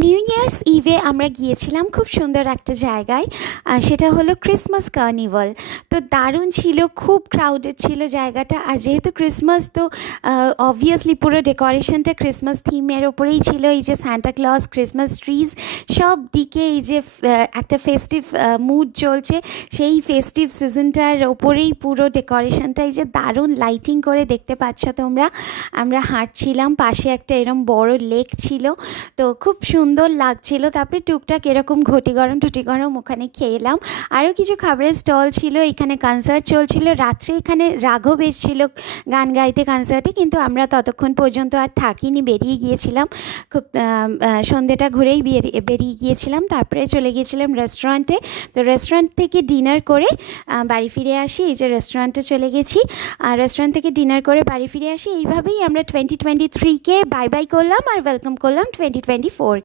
New years ইভে আমরা গিয়েছিলাম খুব সুন্দর একটা জায়গায়, সেটা হলো ক্রিসমাস কার্নিভাল। তো দারুণ ছিল, খুব ক্রাউডেড ছিল জায়গাটা। আর যেহেতু ক্রিসমাস, তো অবভিয়াসলি পুরো ডেকোরেশনটা ক্রিসমাস থিমের ওপরেই ছিল। এই যে সান্টা ক্লজ, ক্রিসমাস ট্রিজ, সব দিকে এই যে একটা ফেস্টিভ মুড চলছে, সেই ফেস্টিভ সিজনটার ওপরেই পুরো ডেকোরেশনটা। এই যে দারুণ লাইটিং করে দেখতে পাচ্ছ তোমরা। আমরা হাঁটছিলাম, পাশে একটা এরম বড় লেক ছিল, তো খুব সুন্দর লাগছিল। তারপরে টুকটাক এরকম ঘটি গরম টুটি গরম ওখানে খেলাম। আরও কিছু খাবারের স্টল ছিল, এখানে কনসার্ট চলছিল রাত্রে। এখানে রাঘব এসেছিল গান গাইতে কনসার্টে, কিন্তু আমরা ততক্ষণ পর্যন্ত আর থাকিনি, বেরিয়ে গিয়েছিলাম। খুব সন্ধ্যেটা ঘুরেই বেরিয়ে গিয়েছিলাম। তারপরে চলে গিয়েছিলাম রেস্টুরেন্টে। তো রেস্টুরেন্ট থেকে ডিনার করে বাড়ি ফিরে আসি। এই যে রেস্টুরেন্টে চলে গেছি, রেস্টুরেন্ট থেকে ডিনার করে বাড়ি ফিরে আসি। এইভাবেই আমরা 2023কে বাই বাই করলাম আর ওয়েলকাম করলাম 2024।